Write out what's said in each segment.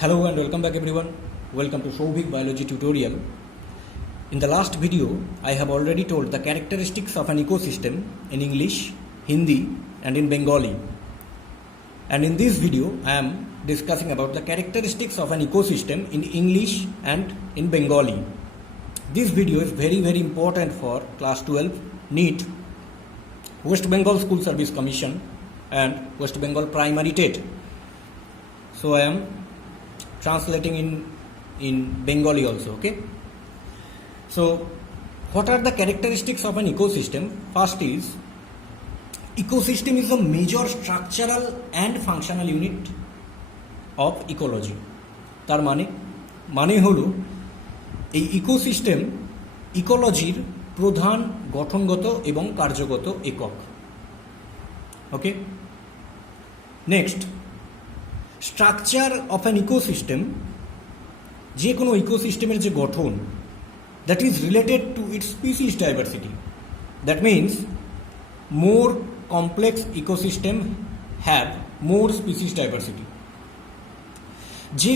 Hello and welcome back everyone. Welcome to Souvik Biology tutorial. In the last video, I have already told the characteristics of an ecosystem in English, Hindi and in Bengali. And in this video, I am discussing about the characteristics of an ecosystem in English and in Bengali. This video is very important for class 12, NEET, West Bengal School Service Commission and West Bengal Primary TET. So I am translating in Bengali also, okay? So what are the characteristics of an ecosystem? First is, ecosystem is a major structural and functional unit of ecology. তার মানে হলো এই ecosystem ইকোলজির প্রধান গঠনগত এবং কার্যগত একক। Okay, next, structure of an ecosystem, যে কোনো ইকোসিস্টেমের যে গঠন, that is related to its species diversity. That means more complex ecosystem have more species diversity. যে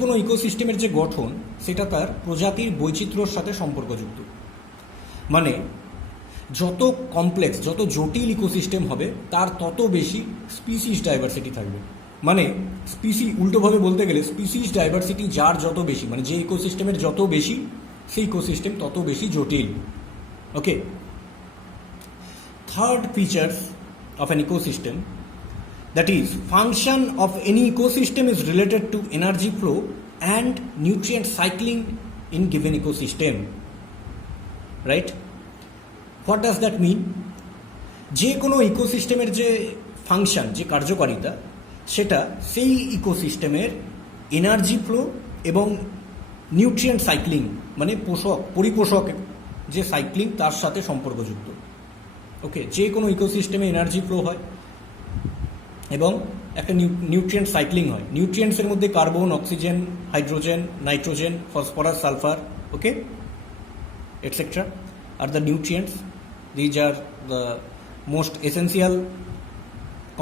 কোনো ইকোসিস্টেমের যে গঠন, সেটা তার প্রজাতির বৈচিত্র্যর সাথে সম্পর্কযুক্ত। মানে যত কমপ্লেক্স, যত জটিল ইকোসিস্টেম হবে, তার তত বেশি স্পিসিস ডাইভার্সিটি থাকবে। মানে উল্টোভাবে বলতে গেলে, স্পিসিস ডাইভার্সিটি যার যত বেশি, মানে যে ইকোসিস্টেমের যত বেশি, সেই ইকোসিস্টেম তত বেশি জটিল। Okay, third features of an ecosystem, that is, function of any ecosystem is related to energy flow and nutrient cycling in given ecosystem. Right? What does that mean? যে কোনো ইকোসিস্টেমের যে ফাংশন, যে কার্যকারিতা, সেটা সেই ইকোসিস্টেমের এনার্জি ফ্লো এবং nutrient cycling, মানে পরিপোষক যে সাইক্লিং, তার সাথে সম্পর্কযুক্ত। ওকে, যে কোনো ইকোসিস্টেমে এনার্জি ফ্লো হয় এবং একটা নিউট্রিয়েন্ট সাইক্লিং হয়। নিউট্রিয়েন্টসের মধ্যে carbon, oxygen, hydrogen, nitrogen, phosphorus, sulphur, okay, etcetera are the nutrients. These are the most essential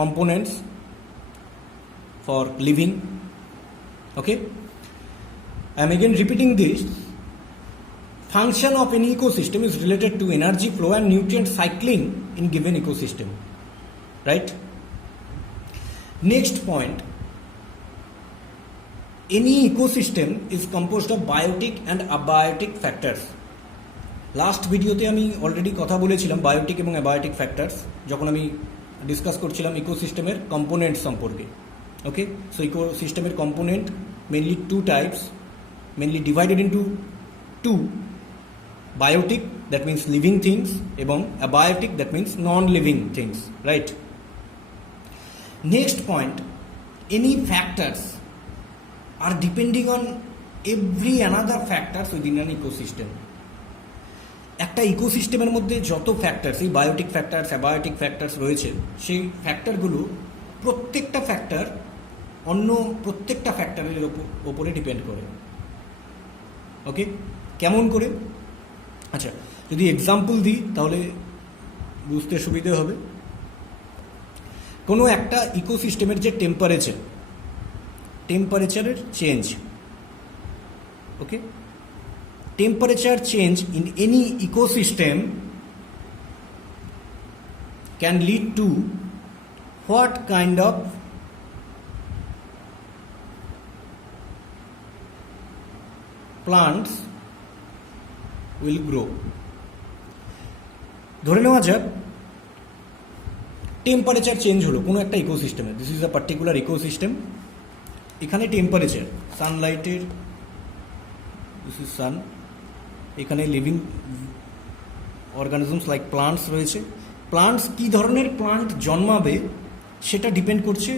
components for living. Okay, I am again repeating this. Function of any ecosystem is related to energy flow and nutrient cycling in given ecosystem. Right? Next point, any ecosystem is composed of biotic and abiotic factors. Last ভিডিওতে আমি already কথা বলেছিলাম Biotique এবং abiotic factors, যখন আমি discuss করছিলাম ইকোসিস্টেমের component সম্পর্কে। ওকে, সো ইকোসিস্টেমের component mainly two types, mainly divided into two: biotic, that means living things, এবং abiotic, that means non living things. Right? Next point, any factors are depending on every another factors within an ecosystem. একটা ইকোসিস্টেমের মধ্যে যত factors, এই Biotique factors, abiotic factors রয়েছে, সেই ফ্যাক্টরগুলো প্রত্যেকটা factor অন্য প্রত্যেকটা ফ্যাক্টরের ওপরে ডিপেন্ড করে। ওকে, কেমন করে? আচ্ছা, যদি এক্সাম্পল দিই তাহলে বুঝতে সুবিধে হবে। কোনো একটা ইকোসিস্টেমের যে টেম্পারেচারের change, okay, temperature change in any ecosystem can lead to what kind of plants will grow. ধরে নেওয়া যাক টেম্পারেচার চেঞ্জ হলো কোনো একটা ইকোসিস্টেমে। This is a particular ecosystem. এখানে টেম্পারেচার, সানলাইটের, দিস ইজ সান, এখানে লিভিং অর্গানিজমস লাইক প্লান্টস রয়েছে। প্লান্টস কী ধরনের প্লান্ট জন্মাবে সেটা ডিপেন্ড করছে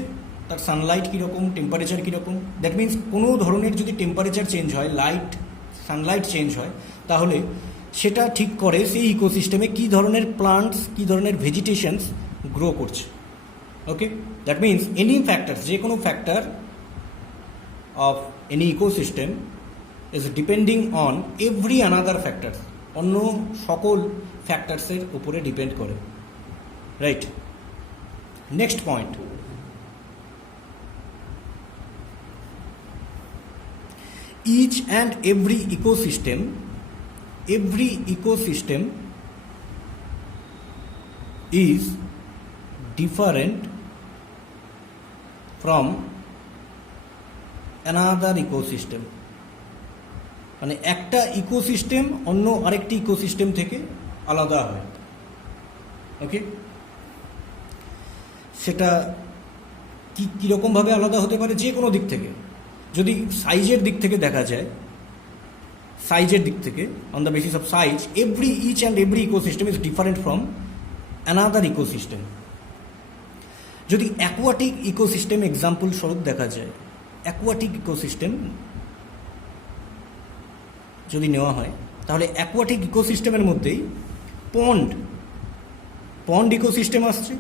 তার সানলাইট কীরকম, টেম্পারেচার কীরকম। দ্যাট মিনস কোনো ধরনের যদি টেম্পারেচার চেঞ্জ হয়, সানলাইট চেঞ্জ হয়, তাহলে সেটা ঠিক করে সেই ইকোসিস্টেমে কী ধরনের প্লান্টস, কী ধরনের ভেজিটেশনস গ্রো করছে। ওকে, দ্যাট মিনস এনি ফ্যাক্টরস, যে কোনো factor of any ecosystem is depending on every another factors, অন্য সকল ফ্যাক্টরসের উপরে ডিপেন্ড করে। Right? Next point, each and every ecosystem is different from another ecosystem. মানে একটা ইকোসিস্টেম অন্য আরেকটি ইকোসিস্টেম থেকে আলাদা হয়। ওকে, সেটা কীরকমভাবে আলাদা হতে পারে? যে কোনো দিক থেকে। যদি সাইজের দিক থেকে দেখা যায়, সাইজের দিক থেকে, on the basis of size, each and every ecosystem is different from another ecosystem. যদি অ্যাকোয়াটিক ইকোসিস্টেম এক্সাম্পল স্বরূপ দেখা যায়, অ্যাকোয়াটিক ইকোসিস্টেম যদি নেওয়া হয়, তাহলে অ্যাকোয়াটিক ইকোসিস্টেমের মধ্যেই পন্ড ইকোসিস্টেম আসছে,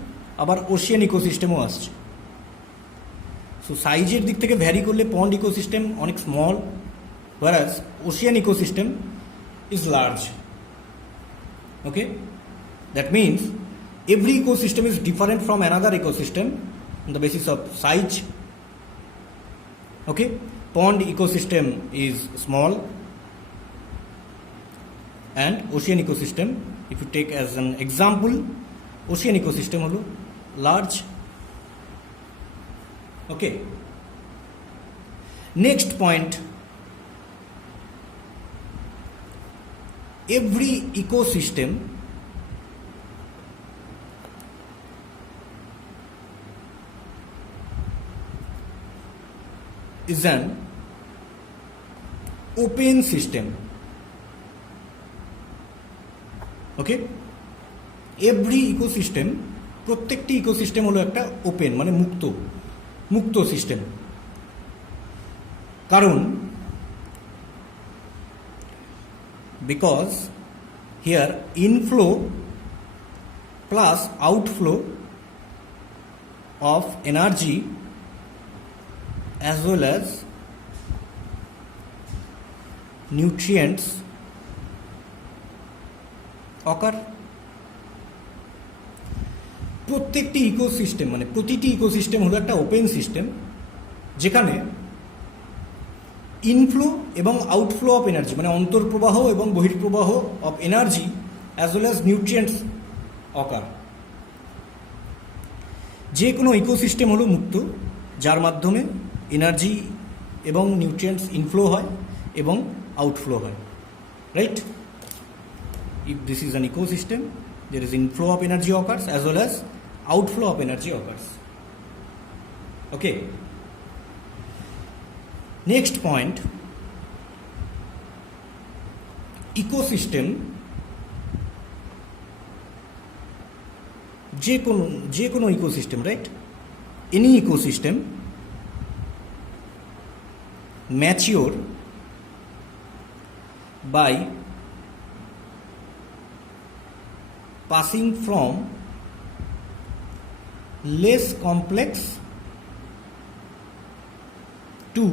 আবার ওশিয়ান ইকোসিস্টেমও আসছে। সো সাইজের দিক থেকে ভ্যারি করলে পন্ড ইকোসিস্টেম অনেক small, whereas ocean ecosystem is large. Okay, that means every ecosystem is different from another ecosystem on the basis of size. Okay, pond ecosystem is small and ocean ecosystem, if you take as an example, ocean ecosystem holo large. Okay, next point, every ecosystem is an open system. Okay, every ecosystem, প্রত্যেকটি ecosystem হলো একটা open মানে মুক্ত system. কারণ because here inflow plus outflow of energy as well as nutrients occur. প্রত্যেকটি ecosystem মানে প্রতিটি ecosystem হলো একটা ওপেন সিস্টেম, যেখানে ইনফ্লো এবং আউটফ্লো অফ এনার্জি মানে অন্তর্প্রবাহ এবং বহির্প্রবাহ of energy as well as nutrients occur. যে কোনো ইকোসিস্টেম হলো মুক্ত, যার মাধ্যমে এনার্জি এবং নিউট্রিয়েন্টস ইনফ্লো হয় এবং আউটফ্লো হয়, right? If this is an ecosystem, there is inflow of energy occurs as well as outflow of energy occurs. Okay, next point, ecosystem যে কোনো ecosystem, right? Any ecosystem mature by passing from less complex to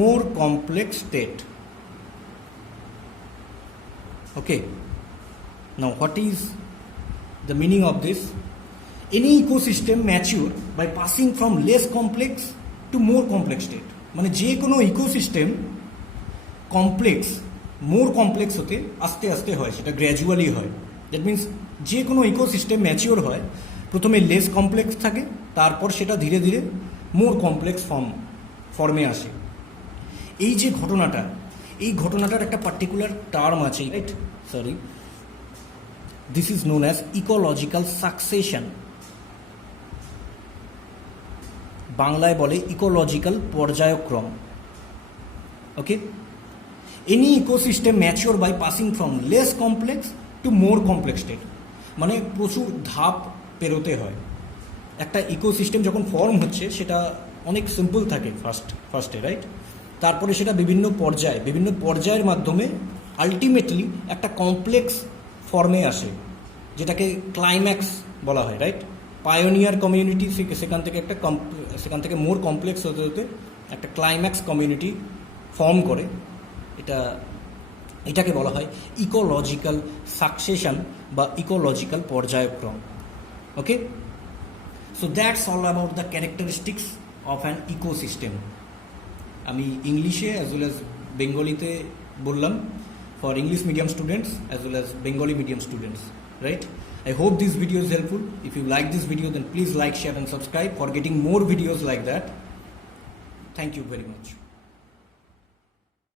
more complex state. Okay, now what is the meaning of this? Any ecosystem mature by passing from less complex to more complex state. মানে যে কোনো ecosystem complex মোর complex হতে আস্তে আস্তে হয়, সেটা gradually হয়। That means যে কোনো ইকোসিস্টেম ম্যাচিওর হয়, প্রথমে লেস কমপ্লেক্স থাকে, তারপর সেটা ধীরে ধীরে মোর কমপ্লেক্স ফর্মে আসে। এই যে ঘটনাটার একটা পার্টিকুলার টার্ম আছে, right? Sorry, this is known as ecological succession. বাংলায় বলে ইকোলজিক্যাল পর্যায়ক্রম। Okay, any ecosystem mature by passing from less complex to more complex state, মানে প্রচুর ধাপ পেরোতে হয়। একটা ইকোসিস্টেম যখন ফর্ম হচ্ছে সেটা অনেক সিম্পল থাকে ফার্স্টে, রাইট? তারপরে সেটা বিভিন্ন পর্যায়ের মাধ্যমে আলটিমেটলি একটা কমপ্লেক্স ফর্মে আসে, যেটাকে ক্লাইম্যাক্স বলা হয়, রাইট? পায়োনিয়ার কমিউনিটি সেখান থেকে মোর কমপ্লেক্স হতে হতে একটা ক্লাইম্যাক্স কমিউনিটি ফর্ম করে। এটাকে বলা হয় ইকোলজিক্যাল সাকসেশন বা ইকোলজিক্যাল পর্যায়ক্রম। Okay, so that's all about the characteristics of an ecosystem. আমি ইংলিশে অ্যাজ ওয়েল অ্যাজ বেঙ্গলিতে বললাম for English medium students as well as Bengali medium students, right? I hope this video is helpful. If you like this video, then please like, share and subscribe for getting more videos like that. Thank you very much.